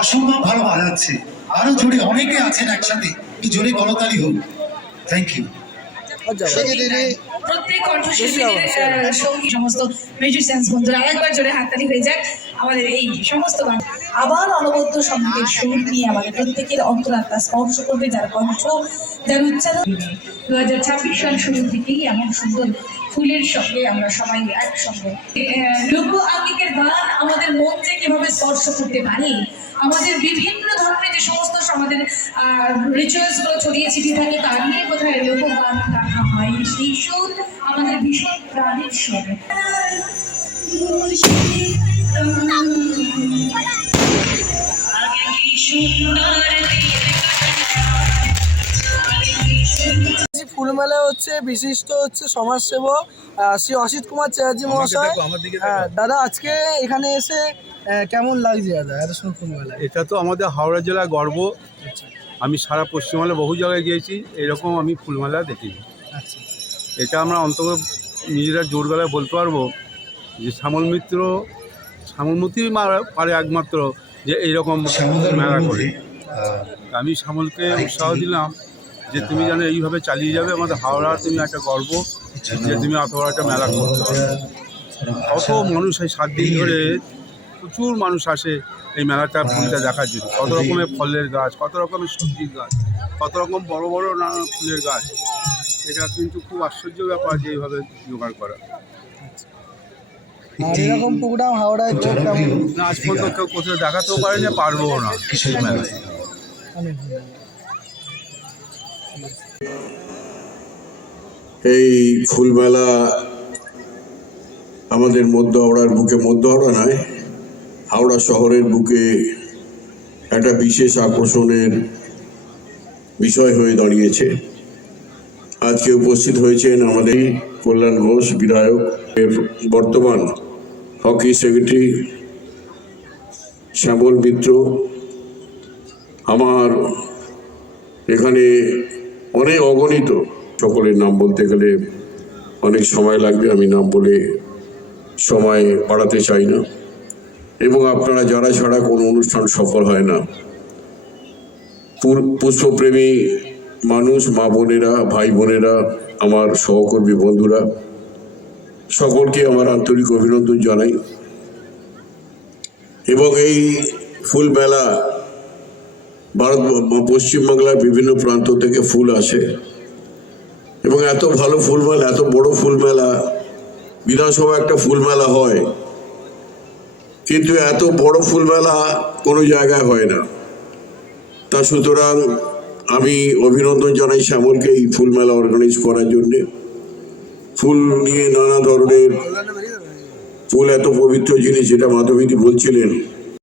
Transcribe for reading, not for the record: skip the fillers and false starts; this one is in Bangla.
অসম্ভব ভালো বাজাচ্ছে, আরো জোরে অনেকে আছেন একসাথে, জোরে করতালি হোক। Thank you. প্রত্যেক কণ্ঠশিল্পীদের সঙ্গী সমস্ত মিউজিশিয়ানস বন্ধুরা আরেকবার জোরে হাততালি হয়ে যাক আমাদের এই সমস্ত গান। আবার অনবদ্য সঙ্গীতের সুর নিয়ে আমাদের প্রত্যেকের অন্তরাত্মা স্পর্শ করবে, যার কণ্ঠ যার উচ্চারণ। 2026 সাল শুরু থেকেই এমন সুন্দর ফুলের সঙ্গে আমরা সবাই একসঙ্গে লোক আঙ্গিকের গান আমাদের মনকে কিভাবে স্পর্শ করতে পারে, আমাদের বিভিন্ন ধরনের যে সমস্ত আমাদের রিচুয়ালস গুলো ছড়িয়ে ছিটিয়ে থাকে তার নিয়ে কোথায় লোকগান রাখা হয়, সেই সুর আমাদের ভীষণ প্রাণের সুর। ফুলমেলা হচ্ছে বিশিষ্ট সমাজসেবক শ্রী অসিত কুমার চ্যাটার্জি মহাশয়। দাদা আজকে এখানে এসে কেমন লাগছে দাদা এত সুন্দর ফুলমেলা? এটা তো আমাদের হাওড়া জেলার গর্ব। আমি সারা পশ্চিমবাংলা বহু জায়গায় গিয়েছি, এরকম আমি ফুলমেলা দেখিনি। এটা আমরা অন্তত নিজেরা জোর গলায় বলতে পারবো যে শ্যামলমূর্তি পারে একমাত্র যে এইরকম মেলা করে। আমি শ্যামলকে উৎসাহ দিলাম যে তুমি যেন এইভাবে চালিয়ে যাবে, আমাদের হাওড়ার তুমি একটা গর্ব যে তুমি অত বড় একটা মেলা করতে পারো। কত মানুষ এই 7 দিন ধরে প্রচুর মানুষ আসে এই মেলাটা ফুলটা দেখার জন্য। কত রকমের ফলের গাছ, কত রকমের সবজির গাছ, কত রকম বড় বড় নানা ফুলের গাছ। এটা কিন্তু খুব আশ্চর্য ব্যাপার যে এইভাবে জোগাড় করা। এরকম প্রোগ্রাম হাওড়ায় না আজ পর্যন্ত কেউ কোথাও দেখাতেও পারে না, পারবো না এই মেলায়। এই ফুলমেলা আমাদের মধ্য হাওড়ার বুকে, মধ্য হাওড়া নয় হাওড়া শহরের বুকে একটা বিশেষ আকর্ষণের বিষয় হয়ে দাঁড়িয়েছে। আজকে উপস্থিত হয়েছেন আমাদের কল্যাণ ঘোষ বিধায়ক, বর্তমান হকি সেক্রেটারি শ্যামল মিত্র। আমার এখানে অনেক অগণিত, সকলের নাম বলতে গেলে অনেক সময় লাগবে, আমি নাম বলে সময় বাড়াতে চাই না। এবং আপনারা যারা ছাড়া কোনো অনুষ্ঠান সফল হয় না, পুষ্পপ্রেমী মানুষ, মা বোনেরা, ভাই বোনেরা, আমার সহকর্মী বন্ধুরা, সকলকে আমার আন্তরিক অভিনন্দন জানাই। এবং এই ফুল মেলা পশ্চিমবাংলার বিভিন্ন প্রান্ত থেকে ফুল আসে এবং এত ভালো ফুল মেলা, এত বড় ফুল মেলা, বিধানসভা একটা ফুল মেলা হয়, কিন্তু এত বড় ফুল মেলা কোনো জায়গায় হয় না। তা সুতরাং আমি অভিনন্দন জানাই শ্যামলকে এই ফুল মেলা অর্গানাইজ করার জন্যে। ফুল নিয়ে নানা ধরনের ফুল, এত পবিত্র জিনিস, যেটা মাধবীদি বলছিলেন,